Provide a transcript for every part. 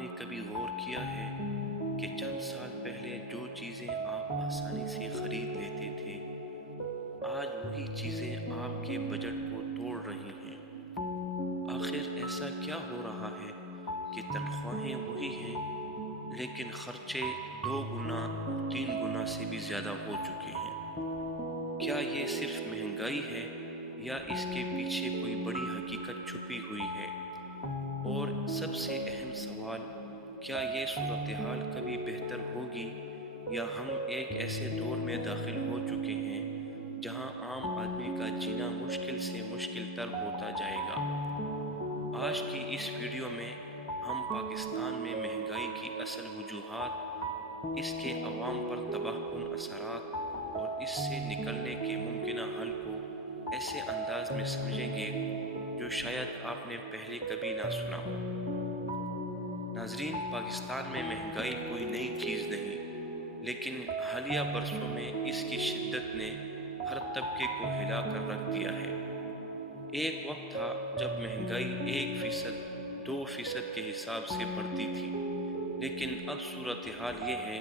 نے کبھی غور کیا ہے کہ چند سال پہلے جو چیزیں آپ آسانی سے خرید لیتے تھے، آج وہی چیزیں آپ کے بجٹ کو توڑ رہی ہیں؟ آخر ایسا کیا ہو رہا ہے کہ تنخواہیں وہی ہیں لیکن خرچے 2 گنا اور 3 گنا سے بھی زیادہ ہو چکے ہیں؟ کیا یہ صرف مہنگائی ہے یا اس کے پیچھے کوئی بڑی حقیقت چھپی ہوئی ہے؟ اور سب سے اہم سوال، کیا یہ صورتحال کبھی بہتر ہوگی یا ہم ایک ایسے دور میں داخل ہو چکے ہیں جہاں عام آدمی کا جینا مشکل سے مشکل تر ہوتا جائے گا؟ آج کی اس ویڈیو میں ہم پاکستان میں مہنگائی کی اصل وجوہات، اس کے عوام پر تباہ کن اثرات اور اس سے نکلنے کے ممکنہ حل کو ایسے انداز میں سمجھیں گے جو شاید آپ نے پہلے کبھی نہ سنا ہو۔ ناظرین، پاکستان میں مہنگائی کوئی نئی چیز نہیں، لیکن حالیہ برسوں میں اس کی شدت نے ہر طبقے کو ہلا کر رکھ دیا ہے۔ ایک وقت تھا جب مہنگائی 1%، 2% کے حساب سے بڑھتی تھی، لیکن اب صورتحال یہ ہے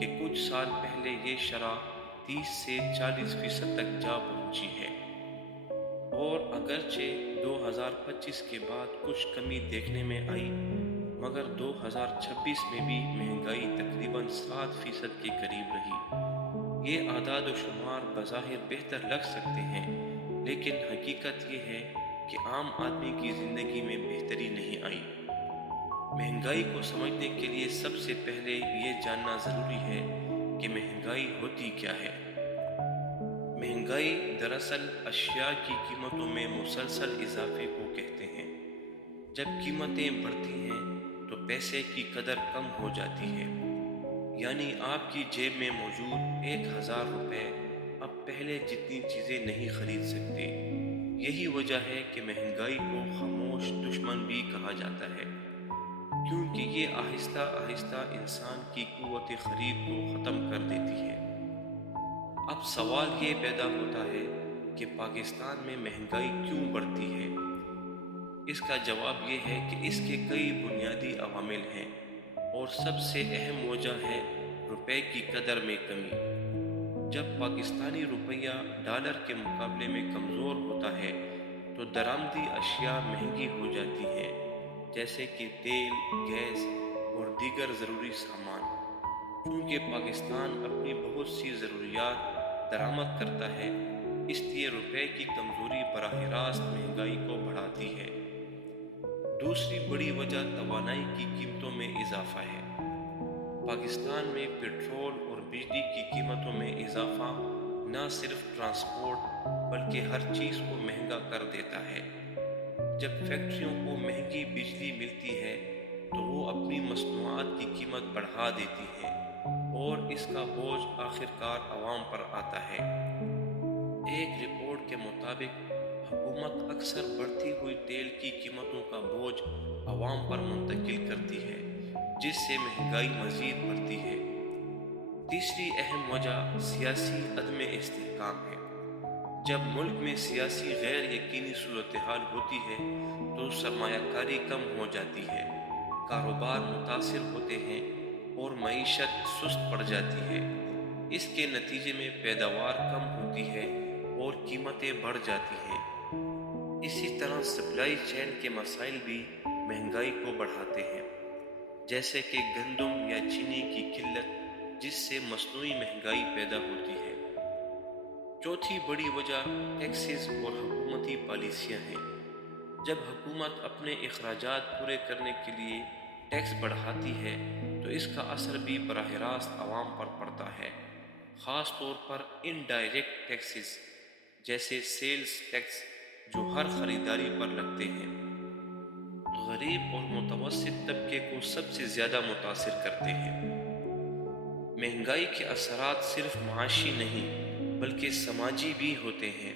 کہ کچھ سال پہلے یہ شرح 30 سے 40% تک جا پہنچی ہے۔ اور اگرچہ 2025 کے بعد کچھ کمی دیکھنے میں آئی، مگر 2026 میں بھی مہنگائی تقریباً 7% کے قریب رہی۔ یہ اعداد و شمار بظاہر بہتر لگ سکتے ہیں، لیکن حقیقت یہ ہے کہ عام آدمی کی زندگی میں بہتری نہیں آئی۔ مہنگائی کو سمجھنے کے لیے سب سے پہلے یہ جاننا ضروری ہے کہ مہنگائی ہوتی کیا ہے۔ مہنگائی دراصل اشیاء کی قیمتوں میں مسلسل اضافے کو کہتے ہیں۔ جب قیمتیں بڑھتی ہیں تو پیسے کی قدر کم ہو جاتی ہے، یعنی آپ کی جیب میں موجود 1000 روپے اب پہلے جتنی چیزیں نہیں خرید سکتے۔ یہی وجہ ہے کہ مہنگائی کو خاموش دشمن بھی کہا جاتا ہے، کیونکہ یہ آہستہ آہستہ انسان کی قوت خرید کو ختم کر دیتی ہے۔ اب سوال یہ پیدا ہوتا ہے کہ پاکستان میں مہنگائی کیوں بڑھتی ہے؟ اس کا جواب یہ ہے کہ اس کے کئی بنیادی عوامل ہیں، اور سب سے اہم وجہ ہے روپے کی قدر میں کمی۔ جب پاکستانی روپیہ ڈالر کے مقابلے میں کمزور ہوتا ہے تو درآمدی اشیاء مہنگی ہو جاتی ہیں، جیسے کہ تیل، گیس اور دیگر ضروری سامان۔ چونکہ پاکستان اپنی بہت سی ضروریات درآمد کرتا ہے، اس لیے روپے کی کمزوری براہ راست مہنگائی کو بڑھاتی ہے۔ دوسری بڑی وجہ توانائی کی قیمتوں میں اضافہ ہے۔ پاکستان میں پیٹرول اور بجلی کی قیمتوں میں اضافہ نہ صرف ٹرانسپورٹ بلکہ ہر چیز کو مہنگا کر دیتا ہے۔ جب فیکٹریوں کو مہنگی بجلی ملتی ہے تو وہ اپنی مصنوعات کی قیمت بڑھا دیتی ہیں، اور اس کا بوجھ آخرکار عوام پر آتا ہے۔ ایک رپورٹ کے مطابق حکومت اکثر بڑھتی ہوئی تیل کی قیمتوں کا بوجھ عوام پر منتقل کرتی ہے، جس سے مہنگائی مزید بڑھتی ہے۔ تیسری اہم وجہ سیاسی عدم استحکام ہے۔ جب ملک میں سیاسی غیر یقینی صورتحال ہوتی ہے تو سرمایہ کاری کم ہو جاتی ہے، کاروبار متاثر ہوتے ہیں اور معیشت سست پڑ جاتی ہے۔ اس کے نتیجے میں پیداوار کم ہوتی ہے اور قیمتیں بڑھ جاتی ہیں۔ اسی طرح سپلائی چین کے مسائل بھی مہنگائی کو بڑھاتے ہیں، جیسے کہ گندم یا چینی کی قلت، جس سے مصنوعی مہنگائی پیدا ہوتی ہے۔ چوتھی بڑی وجہ ٹیکسز اور حکومتی پالیسیاں ہیں۔ جب حکومت اپنے اخراجات پورے کرنے کے لیے ٹیکس بڑھاتی ہے تو اس کا اثر بھی براہ راست عوام پر پڑتا ہے، خاص طور پر انڈائریکٹ ٹیکسز جیسے سیلز ٹیکس جو ہر خریداری پر لگتے ہیں۔ غریب اور متوسط طبقے کو سب سے زیادہ متاثر کرتے ہیں۔ مہنگائی کے اثرات صرف معاشی نہیں بلکہ سماجی بھی ہوتے ہیں۔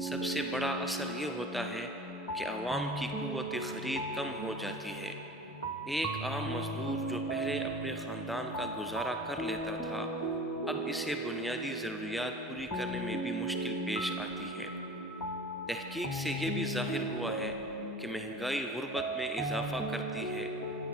سب سے بڑا اثر یہ ہوتا ہے کہ عوام کی قوت خرید کم ہو جاتی ہے۔ ایک عام مزدور جو پہلے اپنے خاندان کا گزارا کر لیتا تھا، اب اسے بنیادی ضروریات پوری کرنے میں بھی مشکل پیش آتی ہے۔ تحقیق سے یہ بھی ظاہر ہوا ہے کہ مہنگائی غربت میں اضافہ کرتی ہے